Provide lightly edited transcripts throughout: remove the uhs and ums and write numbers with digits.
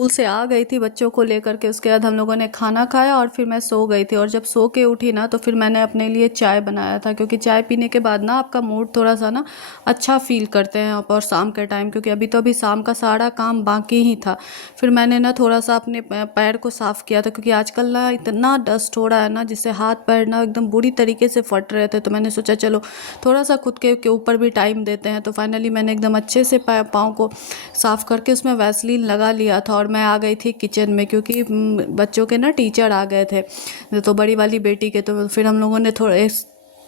School से आ गई थी बच्चों को लेकर के, उसके बाद हम लोगों ने खाना खाया और फिर मैं सो गई थी। और जब सो के उठी ना तो फिर मैंने अपने लिए चाय बनाया था, क्योंकि चाय पीने के बाद ना आपका मूड थोड़ा सा ना अच्छा फील करते हैं आप। और शाम के टाइम, क्योंकि अभी शाम का सारा काम बाकी ही था। फिर मैंने ना थोड़ा सा अपने पैर को साफ़ किया था, क्योंकि आजकल ना इतना डस्ट हो रहा है ना, जिससे हाथ पैर ना एकदम बुरी तरीके से फट रहे थे। तो मैंने सोचा चलो थोड़ा सा खुद के ऊपर भी टाइम देते हैं। तो फाइनली मैंने एकदम अच्छे से पाँव को साफ़ करके उसमें वैसलीन लगा लिया था और मैं आ गई थी किचन में, क्योंकि बच्चों के ना टीचर आ गए थे, तो बड़ी वाली बेटी के। तो फिर हम लोगों ने थोड़े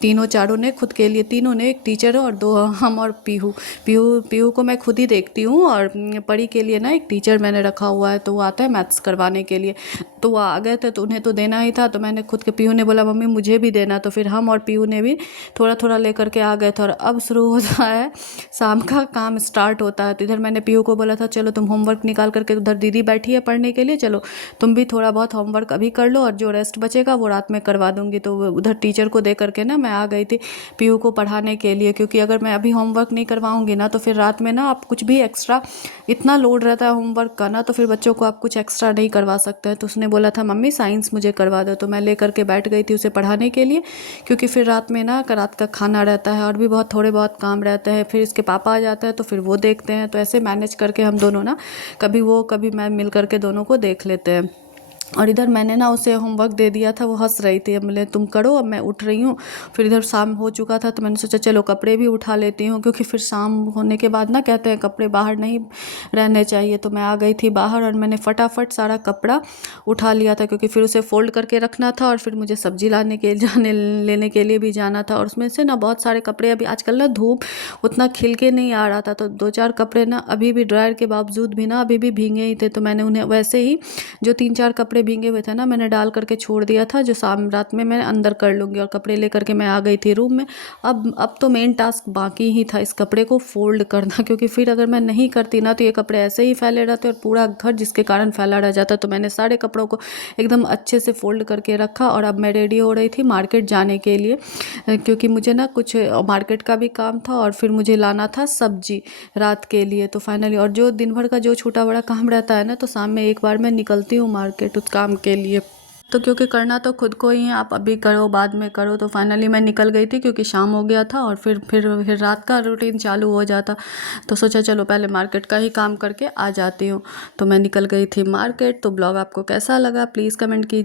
तीनों चारों ने खुद के लिए, तीनों ने, एक टीचर और दो हम और पीहू। पीहू को मैं खुद ही देखती हूँ, और परी के लिए ना एक टीचर मैंने रखा हुआ है, तो वो आता है मैथ्स करवाने के लिए। तो वो आ गए थे तो उन्हें तो देना ही था, तो मैंने खुद के, पीहू ने बोला मम्मी मुझे भी देना, तो फिर हम और पीहू ने भी थोड़ा थोड़ा लेकर के आ गए थे। और अब शुरू होता है शाम का काम स्टार्ट होता है। तो इधर मैंने पीहू को बोला था चलो तुम होमवर्क निकाल करके, उधर दीदी बैठी है पढ़ने के लिए, चलो तुम भी थोड़ा बहुत होमवर्क अभी कर लो और जो रेस्ट बचेगा वो रात में करवा दूंगी। तो उधर टीचर को दे करके ना मैं आ गई थी पीहू को पढ़ाने के लिए, क्योंकि अगर मैं अभी होमवर्क नहीं करवाऊंगी ना तो फिर रात में ना आप कुछ भी एक्स्ट्रा, इतना लोड रहता है होमवर्क का ना, तो फिर बच्चों को आप कुछ एक्स्ट्रा नहीं करवा सकते हैं। तो उसने बोला था मम्मी साइंस मुझे करवा दो, तो मैं ले करके बैठ गई थी उसे पढ़ाने के लिए, क्योंकि फिर रात में ना रात का खाना रहता है और भी बहुत थोड़े बहुत काम रहते हैं। फिर इसके पापा आ जाते हैं तो फिर वो देखते हैं, तो ऐसे मैनेज करके हम दोनों ना, कभी वो कभी मैं मिल करके दोनों को देख लेते हैं। और इधर मैंने ना उसे होमवर्क दे दिया था, वो हंस रही थी। अब बोले तुम करो, अब मैं उठ रही हूँ। फिर इधर शाम हो चुका था तो मैंने सोचा चलो कपड़े भी उठा लेती हूँ, क्योंकि फिर शाम होने के बाद ना कहते हैं कपड़े बाहर नहीं रहने चाहिए। तो मैं आ गई थी बाहर और मैंने फटाफट सारा कपड़ा उठा लिया था, क्योंकि फिर उसे फोल्ड करके रखना था और फिर मुझे सब्जी लेने के लिए भी जाना था। और उसमें से ना बहुत सारे कपड़े, अभी आजकल ना धूप उतना खिल के नहीं आ रहा था, तो दो चार कपड़े ना अभी भी ड्रायर के बावजूद भी ना अभी भी भीगे ही थे। तो मैंने उन्हें वैसे ही, जो तीन चार कपड़े भीगे हुए थे ना, मैंने डाल करके छोड़ दिया था, जो शाम रात में मैं अंदर कर लूँगी। और कपड़े लेकर के मैं आ गई थी रूम में। अब तो मेन टास्क बाकी ही था इस कपड़े को फोल्ड करना, क्योंकि फिर अगर मैं नहीं करती ना तो ये कपड़े ऐसे ही फैले रहते और पूरा घर जिसके कारण फैला रह जाता। तो मैंने सारे कपड़ों को एकदम अच्छे से फोल्ड करके रखा और अब मैं रेडी हो रही थी मार्केट जाने के लिए, क्योंकि मुझे ना कुछ मार्केट का भी काम था और फिर मुझे लाना था सब्जी रात के लिए। तो फाइनली, और जो दिन भर का जो छोटा बड़ा काम रहता है ना, तो शाम में एक बार मैं निकलती हूँ मार्केट उस काम के लिए। तो क्योंकि करना तो खुद को ही है, आप अभी करो बाद में करो। तो फाइनली मैं निकल गई थी, क्योंकि शाम हो गया था और फिर रात का रूटीन चालू हो जाता। तो सोचा चलो पहले मार्केट का ही काम करके आ जाती हूँ। तो मैं निकल गई थी मार्केट। तो ब्लॉग आपको कैसा लगा प्लीज़ कमेंट कीजिए।